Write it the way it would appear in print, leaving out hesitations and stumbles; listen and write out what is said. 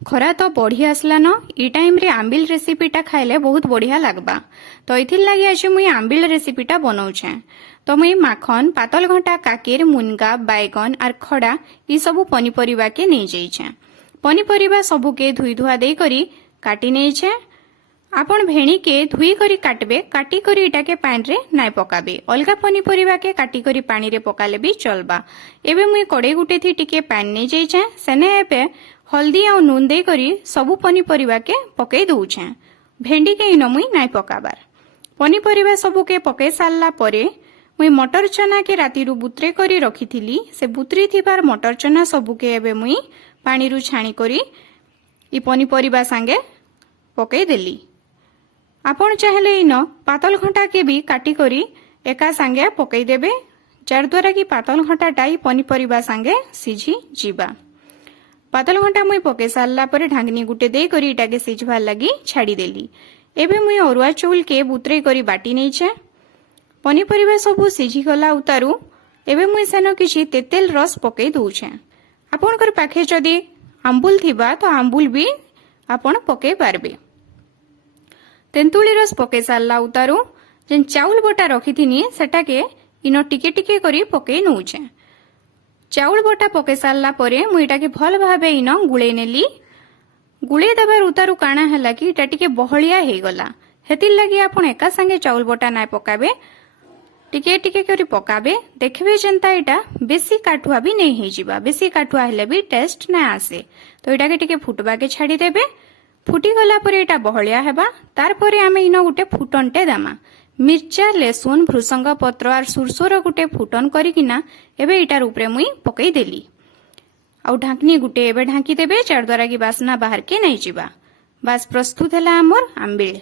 खरा तो बढ़ी आसलान ई टाइम रे आंबिल रेसिपीटा खाइले बहुत बढ़िया लगबा। तो इथिर लगी आज मुई आंबिल रेसिपीटा बनाऊछे। तो मुई माखन पातल घंटा काकेर मुनगा बैगन आर खड़ा ई सबू पनीपरिबा के नहीं जाइछे। पनीपरिबा सबू के धुई धुआ दे करी काटी नेछे। आपण भेणी के धुई करी काटबे, काटी करी इटा के पानी रे नाय पकाबे। अलगा पनीपरिबा के काटी करी पानी रे पकाले भी चलबा। एबे मुई कड़े गुटे थी टिके पानी नहीं जाइछे। सेने एबे हल्दी और नून दे करी सबू पनीपरिबा के पकई दउछे। भेंडी के इन मुई नाय पकाबार। पनीपरिबा सबू के पकई सारला परे मुई मटर चना के राती रु बुतरे करी रखिथिली। से बुतरी थिबार मटर चना सबू के एबे मुई पानी रु छाणी करी ई पनीपरिबा संगे पकई देली। आपण चाहले इन पातल घंटा के भी काटी करी एका संगे पकई देबे, जार द्वारा कि पातल घंटाटा ई पनीपरिबा संगे सिझी जीवा। पातल घंटा मुई पके सारला परे ढांगनी गुटे दे करी इटाके सिझवार लगी छाड़ी देली। एबे मुई अरुआ चौल के बुतरे करी बाटी नेइछे। पनीपरिबा सबु सिझी गला उतारू एबे मुई सेनो किछि तेतेल रस पके दउछे। आपणकर पाखे जदि आंबुल थिबा तो आंबुल भी आपण पके पारबे। तेंतुली रस पके सारला उतारू जेन चाउल बटा रखिथिनी सेटाके इन टिके टिके करी पके नउछे। चाउल बटा पके सारला परे मुई इटाके भल भाबे इन गुळे नेली। गुळे देबार उतारू काना हला कि इटा टिके बहलिया हे गला। हेतिल लगी आपण एका संगे चाउल बटा नाय पकाबे, टिके टिके करी पकाबे। देखबे जेंता इटा बेसी काठुआ भी नहीं हे जिबा। बेसी काठुआ हेले भी टेस्ट ना आसे। तो इटाके टिके फुटबा के छाड़ी देबे। फुटी गला परे इटा बहलिया हेबा। तार परे आमे इन गुटे फुटनटे दामा। मिर्चा लेसुन भृसंग पत्र और सुरसोर गुटे फुटन करिकिना एबे इटार उपरे मुई पकई देली। आउ ढांकनी गुटे एबे ढांकी देबे, जार द्वारा कि बासना बाहर के नहीं जिबा। बास प्रस्तुत हैला हमर आंबिल।